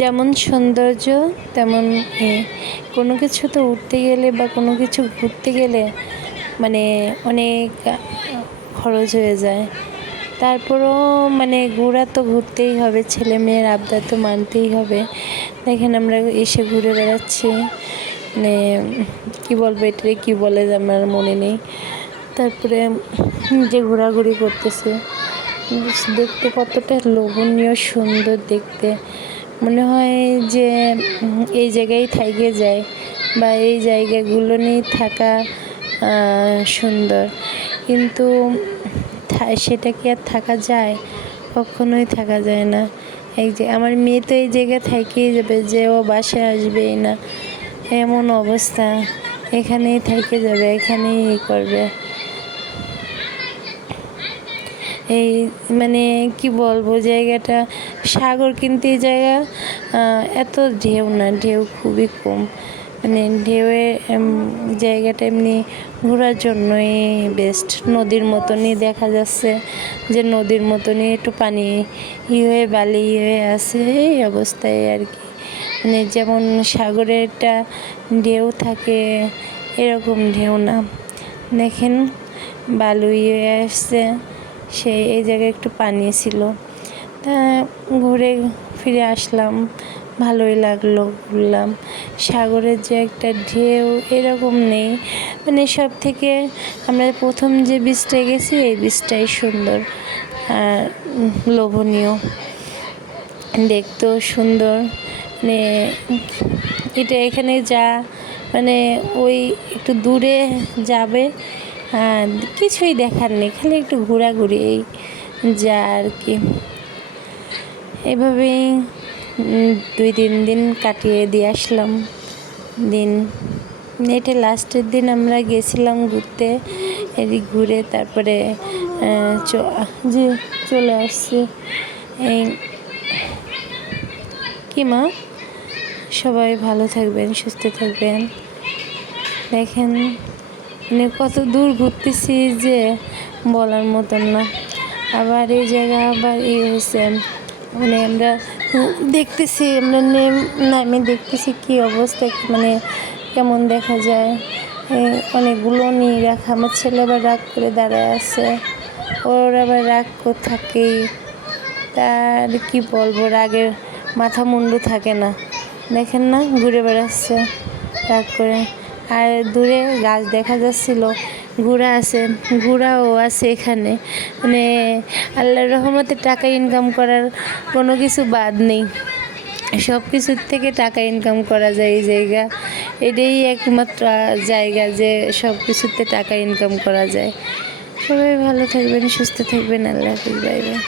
যেমন সৌন্দর্য তেমন কোনো কিছু তো উঠতে গেলে বা কোনো কিছু ঘুরতে গেলে মানে অনেক খরচ হয়ে যায়। তারপরও মানে ঘোরা তো ঘুরতেই হবে, ছেলে মেয়ের আবদার তো মানতেই হবে। দেখেন আমরা এসে ঘুরে বেড়াচ্ছি, মানে কী বলবো, এটারে কী বলে আমার মনে নেই। তারপরে যে ঘোরাঘুরি করতেছে, দেখতে কতটা লোভনীয় সুন্দর দেখতে, মনে হয় যে এই জায়গায় থেকে যায় বা এই জায়গাগুলো নিয়ে থাকা সুন্দর, কিন্তু সেটা কি আর থাকা যায়? কখনোই থাকা যায় না। এই যে আমার মেয়ে তো এই জায়গায় থেকেই যাবে, যে ও বাসায় আসবেই না, এমন অবস্থা। এখানেই থেকে যাবে, এখানেই করবে। এই মানে কি বলবো, জায়গাটা সাগর, কিন্তু এই জায়গা এত ঢেউ না, ঢেউ খুবই কম। মানে ঢেউয়ের জায়গাটা এমনি ঘোরার জন্যই বেস্ট। নদীর মতনই দেখা যাচ্ছে, যে নদীর মতনই একটু পানি হয়ে বালি হয়ে আছে, এই অবস্থায় আর কি। মানে যেমন সাগরেরটা ঢেউ থাকে, এরকম ঢেউ না। দেখেন বালু হয়ে আসছে, সেই এই জায়গায় একটু পানি ছিল। তা ঘুরে ফিরে আসলাম, ভালোই লাগলো, ঘুরলাম। সাগরের যে একটা ঢেউ এরকম নেই, মানে সব থেকে আমরা প্রথম যে বীচটায় গেছি এই বীচটাই সুন্দর আর লোভনীয়, দেখতেও সুন্দর। মানে এটা এখানে মানে ওই একটু দূরে যাবে, কিছুই দেখার নেই, খালি একটু ঘোরাঘুরি এই যা আর কি। এভাবেই 2-3 দিন কাটিয়ে দিয়ে আসলাম দিন। এটা লাস্টের দিন আমরা গেছিলাম ঘুরতে, এদিক ঘুরে তারপরে চলে আসছি। এই কি মা, সবাই ভালো থাকবেন, সুস্থ থাকবেন। দেখেন মানে কত দূর ঘুরতেছি যে বলার মতন না। আবার এই জায়গা আবার হয়েছে, মানে আমরা দেখতেছি, আমরা নামে দেখতেছি কি অবস্থা, মানে কেমন দেখা যায়। অনেকগুলো নিয়ে রাখা, আমার ছেলে আবার রাগ করে দাঁড়ায় আছে, ওর আবার রাগ থাকেই, তার কি বলবো, রাগের মাথা মুন্ডু থাকে না। দেখেন না ঘুরে বেড়াচ্ছে রাগ করে। আর দূরে গাছ দেখা যাচ্ছিল, ঘোড়াও আছে এখানে। মানে আল্লাহর রহমতে টাকা ইনকাম করার কোনো কিছু বাদ নেই, সব কিছুর থেকে টাকা ইনকাম করা যায় এই জায়গা। এটাই একমাত্র জায়গা যে সব কিছুতে টাকা ইনকাম করা যায়। সবাই ভালো থাকবেন, সুস্থ থাকবেন। আল্লাহ হাফেজ, বাই বাই।